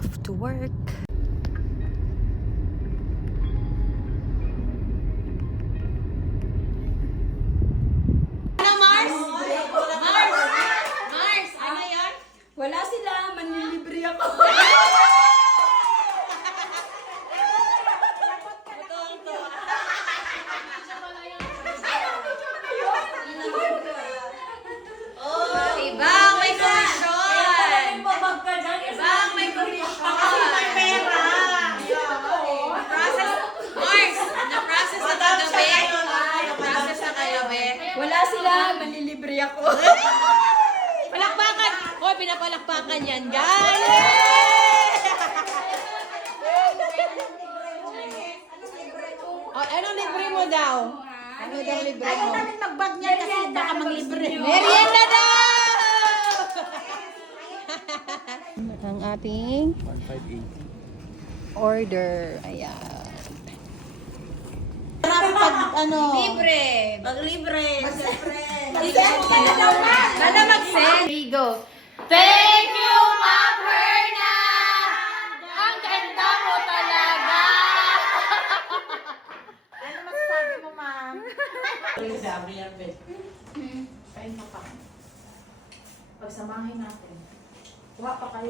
Off to work. Wala sila, manlilibre ako. Ibang may komisyon! Ibang may komisyon! May pera! Na-process na kagabi. Na-process na kagabi. Wala sila, manlilibre ako. Palakpakan! Hoy, pinapalakpakan yan, guys! Oh, anong libre mo daw? Ano daw libre Ayaw mo? namin mag-bag niya kasi baka manglibre. Merienda daw! Ang ating 1580. order. Ayan. Pag ano? Libre! Pag libre. Kada mag-send. Here you go. Thank you, Ma'am Herna! Ang ganda mo talaga! Ano masasabi mo, ma'am? Pagsamahin natin. Kuha pa kayo.